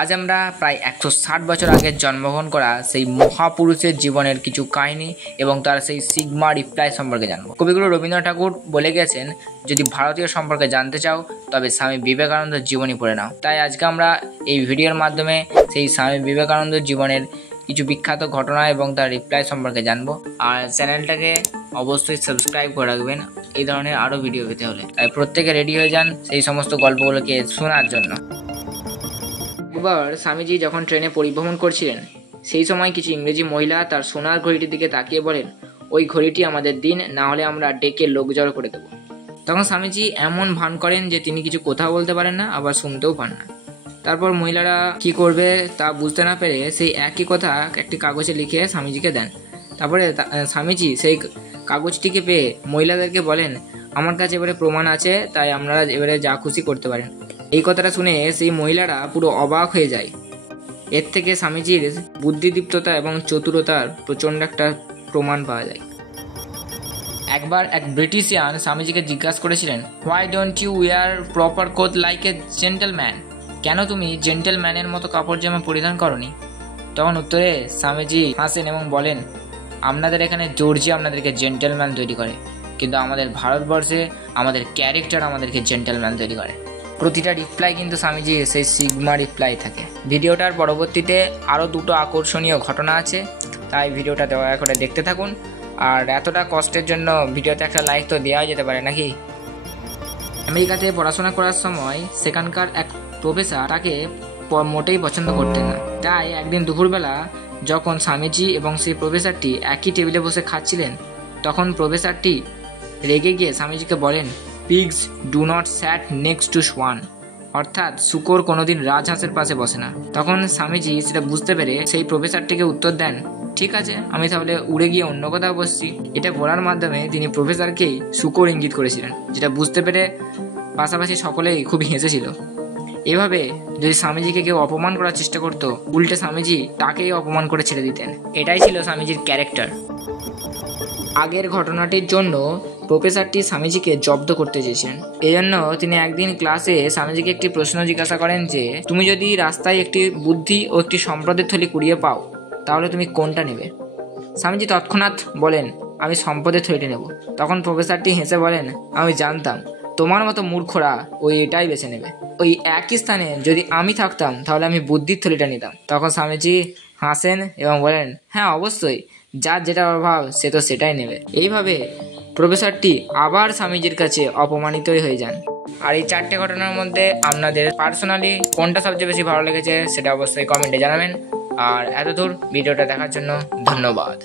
আজ আমরা প্রায় 160 বছর আগে জন্মগ্রহণ করা সেই মহাপুরুষের জীবনের কিছু কাহিনী এবং তার সেই সিগমা রিপ্লাই সম্পর্কে জানব। কবিগুরু রবীন্দ্রনাথ ঠাকুর বলে গেছেন, যদি ভারতীয় সম্পর্কে জানতে চাও তবে স্বামী বিবেকানন্দের জীবনী পড়ে নাও। তাই আজকে আমরা এই ভিডিওর মাধ্যমে সেই স্বামী বিবেকানন্দের জীবনের কিছু বিখ্যাত ঘটনা এবং তার রিপ্লাই সম্পর্কে জানবো। আর চ্যানেলটাকে অবশ্যই সাবস্ক্রাইব করে রাখবেন এই ধরনের আরও ভিডিও পেতে হলে। তাই প্রত্যেকে রেডি হয়ে যান সেই সমস্ত গল্পগুলোকে শোনার জন্য। একবার স্বামীজি যখন ট্রেনে পরিভ্রমণ করছিলেন, সেই সময় কিছু ইংরেজি মহিলা তার সোনার ঘড়িটির দিকে তাকিয়ে বলেন, ওই ঘড়িটি আমাদের দিন, না হলে আমরা ডেকে লোক জড়ো করে দেবো। তখন স্বামীজি এমন ভান করেন যে তিনি কিছু কথা বলতে পারেন না, আবার শুনতেও পান না। তারপর মহিলারা কি করবে তা বুঝতে না পেরে সেই একই কথা একটি কাগজে লিখে স্বামীজিকে দেন। তারপরে স্বামীজি সেই কাগজটিকে পেয়ে মহিলাদেরকে বলেন, আমার কাছে এবারে প্রমাণ আছে, তাই আপনারা এবারে যা খুশি করতে পারেন। এই কথাটা শুনে সেই মহিলারা পুরো অবাক হয়ে যায়। এর থেকে স্বামীজির বুদ্ধিদীপ্ততা এবং চতুরতার প্রচণ্ড একটা প্রমাণ পাওয়া যায়। একবার এক ব্রিটিশিয়ান স্বামীজিকে জিজ্ঞাসা করেছিলেন, why don't you wear proper coat like a gentleman? কেন তুমি জেন্টলম্যানের মতো কাপড় জামা পরিধান করনি? তখন উত্তরে স্বামীজি হাসেন এবং বলেন, আপনাদের এখানে জর্জি আপনাদেরকে জেন্টলম্যান তৈরি করে, কিন্তু আমাদের ভারতবর্ষে আমাদের ক্যারেক্টার আমাদেরকে জেন্টলম্যান তৈরি করে। প্রতিটা রিপ্লাই কিন্তু স্বামীজি সেই সিগমা রিপ্লাই থাকে। ভিডিওটার পরবর্তীতে আরও দুটো আকর্ষণীয় ঘটনা আছে, তাই ভিডিওটা দয়া করে দেখতে থাকুন। আর এতটা কষ্টের জন্য ভিডিওতে একটা লাইক তো দেওয়া যেতে পারে নাকি? আমেরিকাতে পড়াশোনা করার সময় সেখানকার এক প্রফেসর তাকে মোটেই পছন্দ করতেন না। তাই একদিন দুপুরবেলা যখন স্বামীজি এবং সেই প্রফেসরটি একই টেবিলে বসে খাচ্ছিলেন, তখন প্রফেসরটি রেগে গিয়ে স্বামীজিকে বলেন, pigs do not sat next to swan, অর্থাৎ শূকর কোনোদিন রাজহাঁসের পাশে বসে না। তখন স্বামীজি সেটা বুঝতে পেরে সেই প্রফেসরটিকে উত্তর দেন, ঠিক আছে, আমি তাহলে উড়ে গিয়ে অন্য কোথাও বসছি। এটা বলার মাধ্যমে তিনি প্রফেসরকেই শূকর ইঙ্গিত করেছিলেন, যেটা বুঝতে পেরে পাশাপাশি সকলেই খুবই হেসেছিল। এভাবে যদি স্বামীজিকে কেউ অপমান করার চেষ্টা করতো, উল্টে স্বামীজি তাকেই অপমান করে ছেড়ে দিতেন। এটাই ছিল স্বামীজির ক্যারেক্টার। আগের ঘটনাটির জন্য প্রফেসরটি স্বামীজিকে জব্দ করতে চেয়েছিলেন। এই জন্য তিনি একদিন ক্লাসে স্বামীজিকে একটি প্রশ্ন জিজ্ঞাসা করেন যে, তুমি যদি রাস্তায় একটি বুদ্ধি ও একটি সম্পদের থলি কুড়িয়ে পাও, তাহলে তুমি কোনটা নেবে? স্বামীজি তৎক্ষণাৎ বলেন, আমি সম্পদের থলিটি নেব। তখন প্রফেসরটি হেসে বলেন, আমি জানতাম তোমার মতো মূর্খরা ওই এটাই বেছে নেবে। ওই একই স্থানে যদি আমি থাকতাম তাহলে আমি বুদ্ধির থলিটা নিতাম। তখন স্বামীজি হাসেন এবং বলেন, হ্যাঁ অবশ্যই, যার যেটা অভাব সে তো সেটাই নেবে। এইভাবে প্রফেসরটি আবার স্বামীজির কাছে অপমানিতই হয়ে যান। আর এই চারটে ঘটনার মধ্যে আপনাদের পার্সোনালি কোনটা সবচেয়ে বেশি ভালো লেগেছে সেটা অবশ্যই কমেন্টে জানাবেন। আর এতদূর ভিডিওটা দেখার জন্য ধন্যবাদ।